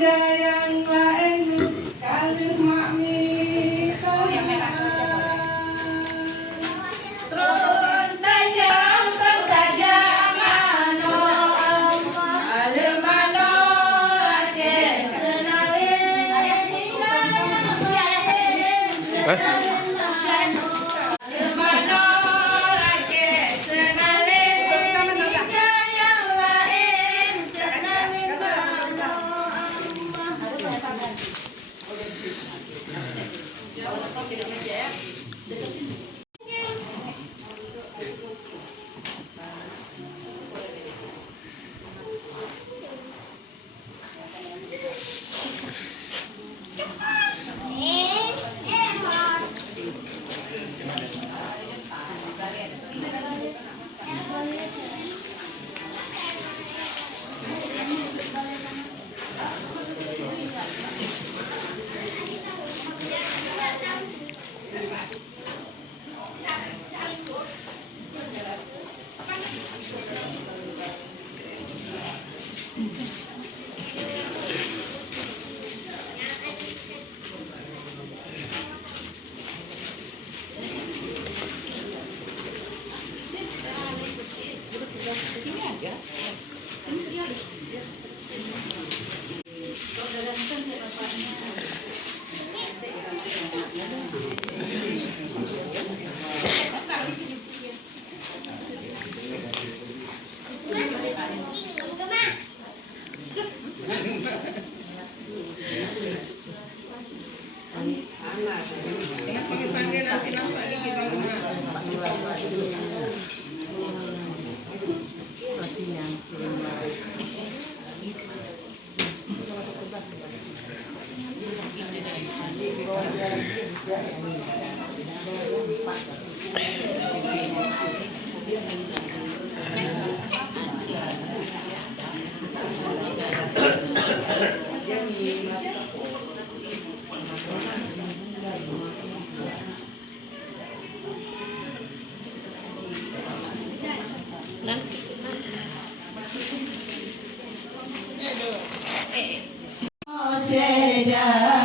yang lain kalih makmi trun tajam mano alemano ake senawin alemano ake senawin yang lain senawin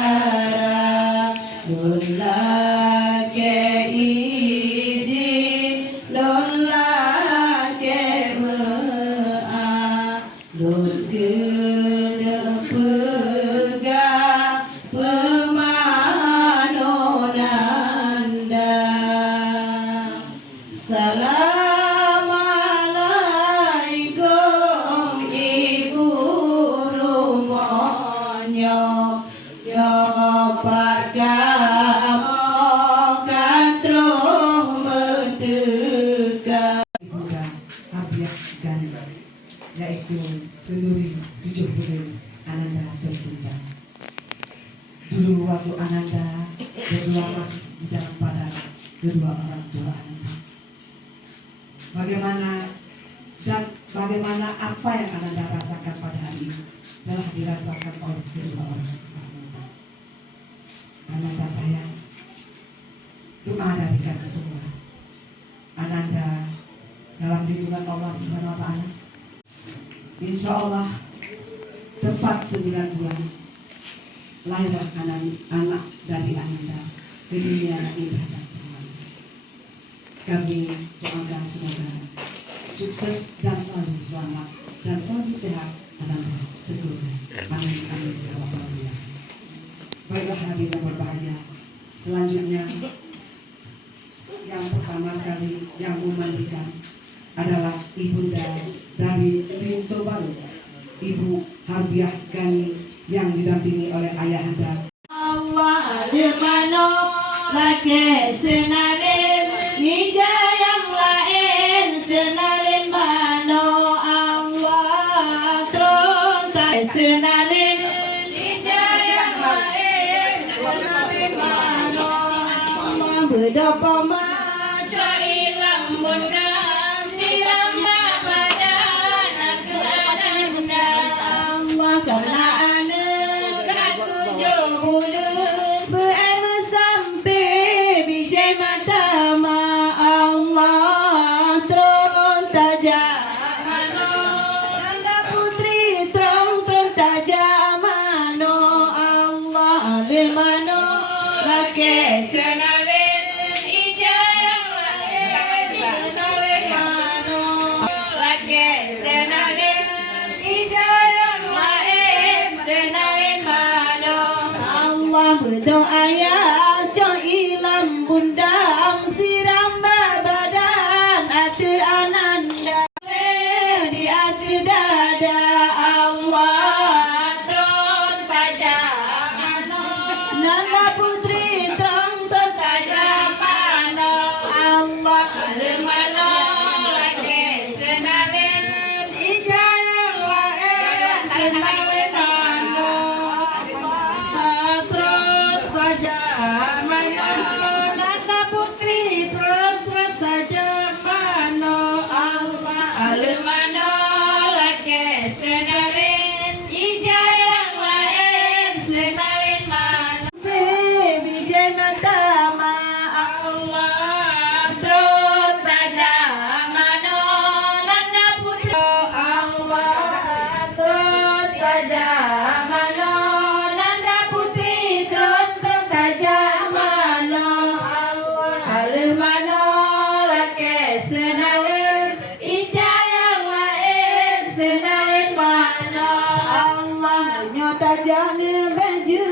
sejarah don lake izin don lake mea don pegang pemanonanda Assalamualaikum ibu rumonyo yo pargamo katro metega Ibunda Harbiah Gani yaitu Duluri 70 Ananda tercinta. Dulu waktu Ananda berdua masih di dalam badan kedua orang tua Ananda, bagaimana apa yang Ananda rasakan pada hari ini telah dirasakan oleh kedua orang tua Ananda. Ananda sayang, doa dari kami semua. Ananda dalam lindungan Allah Subhanahu wa Ta'ala. Insya Allah tepat 9 bulan lahirlah anak dari Ananda ke dunia indah dan permana. Kami doakan semoga sukses dan selalu selamat dan selalu sehat Ananda sekeluarga. Amin amin ya rabbal alamin. Baiklah hadirin yang berbahagia, selanjutnya yang pertama sekali yang memandikan adalah ibunda dari Rinto Baru, Ibu Harbiah Gani yang didampingi oleh ayahanda. Allah alimano lake senalin nija yang lain senalin mano Allah tron senalin nija yang lain senalin mano Allah berdoa maca ilam bungan siram badan aku ananda Allah karena doa ya cho ilam bundang siram badan ati ananda di ati dada Allah tron tajam nanda putri tron tajam Allah alemana lagi senalin ijaya wae senalin terus tajam nanda putri terus tajam Allah alemana lagi senalin ijaya wae senalin mana bijay matama Allah terus tajam nanda putri Allah terus tajam nanda putri terus tajam Allah alemana lagi senalin ijaya wae senalin mana Allah nyata jane baju